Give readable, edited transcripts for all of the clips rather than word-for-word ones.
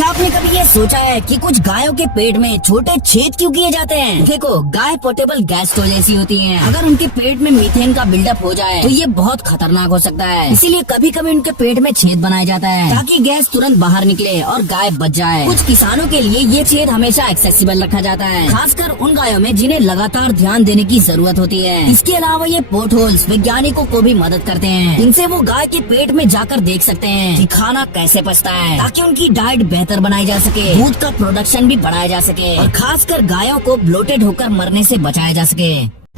क्या आपने कभी ये सोचा है कि कुछ गायों के पेट में छोटे छेद क्यों किए जाते हैं? देखो, गाय पोर्टेबल गैस स्टोव जैसी होती हैं। अगर उनके पेट में मीथेन का बिल्डअप हो जाए तो ये बहुत खतरनाक हो सकता है। इसीलिए कभी कभी उनके पेट में छेद बनाया जाता है ताकि गैस तुरंत बाहर निकले और गाय बच जाए। कुछ किसानों के लिए ये छेद हमेशा एक्सेसिबल रखा जाता है, खासकर उन गायों में जिन्हें लगातार ध्यान देने की जरूरत होती है। इसके अलावा ये पोर्ट होल्स वैज्ञानिकों को भी मदद करते हैं। इनसे वो गाय के पेट में जाकर देख सकते हैं कि खाना कैसे पचता है, ताकि उनकी डाइट बेहतर बनाई जा सके, दूध का प्रोडक्शन भी बढ़ाया जा सके और खासकर गायों को ब्लोटेड होकर मरने से बचाया जा सके।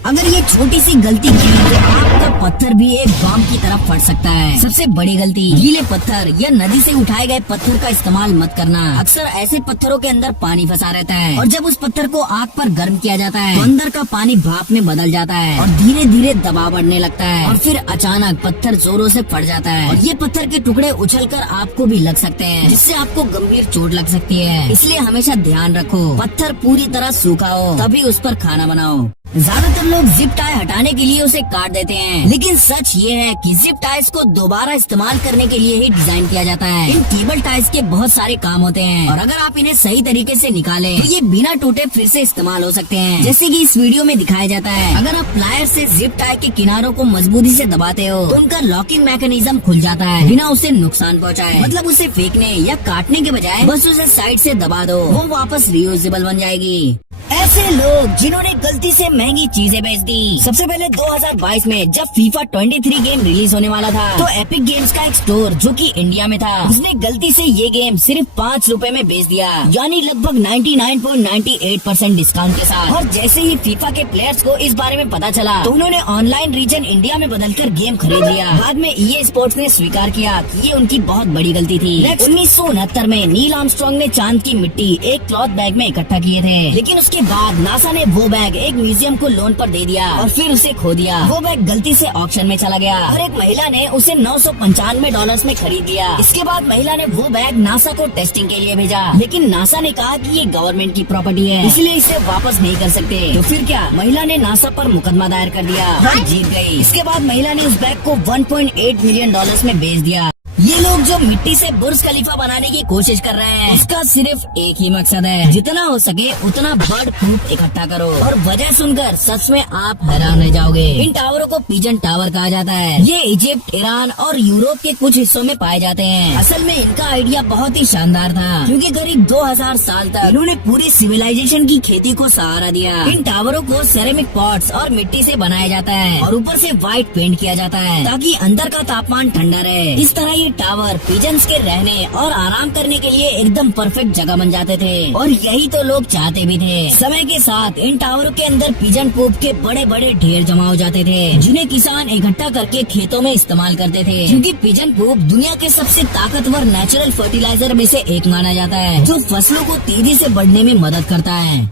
अगर ये छोटी सी गलती की तो आपका पत्थर भी एक बम की तरफ फट सकता है। सबसे बड़ी गलती, गीले पत्थर या नदी से उठाए गए पत्थर का इस्तेमाल मत करना। अक्सर ऐसे पत्थरों के अंदर पानी फंसा रहता है और जब उस पत्थर को आग पर गर्म किया जाता है तो अंदर का पानी भाप में बदल जाता है और धीरे धीरे दबाव बढ़ने लगता है और फिर अचानक पत्थर जोरों से फट जाता है और ये पत्थर के टुकड़े उछलकर आपको भी लग सकते हैं, जिससे आपको गंभीर चोट लग सकती है। इसलिए हमेशा ध्यान रखो, पत्थर पूरी तरह सूखा हो तभी उस पर खाना बनाओ। ज्यादातर लोग जिप टाई हटाने के लिए उसे काट देते हैं, लेकिन सच ये है कि जिप टाइज को दोबारा इस्तेमाल करने के लिए ही डिजाइन किया जाता है। इन केबल टाइज के बहुत सारे काम होते हैं और अगर आप इन्हें सही तरीके से निकालें तो ये बिना टूटे फिर से इस्तेमाल हो सकते हैं, जैसे कि इस वीडियो में दिखाया जाता है। अगर आप प्लायर से जिप टाई के किनारों को मजबूती से दबाते हो तो उनका लॉकिंग मैकेनिज्म खुल जाता है बिना उसे नुकसान पहुँचाए। मतलब उसे फेंकने या काटने के बजाय बस उसे साइड से दबा दो, वो वापस रियूजेबल बन जाएगी। ऐसे लोग जिन्होंने गलती से महंगी चीजें बेच दी। सबसे पहले 2022 में जब FIFA 23 गेम रिलीज होने वाला था तो एपिक गेम्स का एक स्टोर जो कि इंडिया में था, उसने गलती से ये गेम सिर्फ 5 रुपए में बेच दिया, यानी लगभग 99.98% डिस्काउंट के साथ। और जैसे ही FIFA के प्लेयर्स को इस बारे में पता चला तो उन्होंने ऑनलाइन रीजन इंडिया में बदलकर गेम खरीद लिया। बाद में EA स्पोर्ट्स ने स्वीकार किया कि ये उनकी बहुत बड़ी गलती थी। 1969 में नील आर्मस्ट्रांग ने चांद की मिट्टी एक क्लॉथ बैग में इकट्ठा किए थे, लेकिन उसके बाद नासा ने वो बैग एक म्यूजियम को लोन पर दे दिया और फिर उसे खो दिया। वो बैग गलती से ऑक्शन में चला गया और एक महिला ने उसे $995 में खरीद लिया। इसके बाद महिला ने वो बैग नासा को टेस्टिंग के लिए भेजा, लेकिन नासा ने कहा कि ये गवर्नमेंट की प्रॉपर्टी है, इसलिए इसे वापस नहीं कर सकते। तो फिर क्या, महिला ने नासा पर मुकदमा दायर कर दिया और जीत गई। इसके बाद महिला ने उस बैग को $1.8 मिलियन में बेच दिया। ये लोग जो मिट्टी से बुर्ज खलीफा बनाने की कोशिश कर रहे हैं, उसका सिर्फ एक ही मकसद है, जितना हो सके उतना बर्ड प्रूफ इकट्ठा करो। और वजह सुनकर सच में आप हैरान रह जाओगे। इन टावरों को पिजन टावर कहा जाता है। ये इजिप्ट, ईरान और यूरोप के कुछ हिस्सों में पाए जाते हैं। असल में इनका आइडिया बहुत ही शानदार था, क्योंकि करीब 2000 साल तक इन्होंने पूरी सिविलाइजेशन की खेती को सहारा दिया। इन टावरों को सेरेमिक पॉट्स और मिट्टी से बनाया जाता है और ऊपर से व्हाइट पेंट किया जाता है ताकि अंदर का तापमान ठंडा रहे। इस तरह ये टावर पिजन्स के रहने और आराम करने के लिए एकदम परफेक्ट जगह बन जाते थे और यही तो लोग चाहते भी थे। समय के साथ इन टावरों के अंदर पिजन पूप के बड़े बड़े ढेर जमा हो जाते थे, जिन्हें किसान इकट्ठा करके खेतों में इस्तेमाल करते थे, क्योंकि पिजन पूप दुनिया के सबसे ताकतवर नेचुरल फर्टिलाइजर में से एक माना जाता है, जो फसलों को तेजी से बढ़ने में मदद करता है।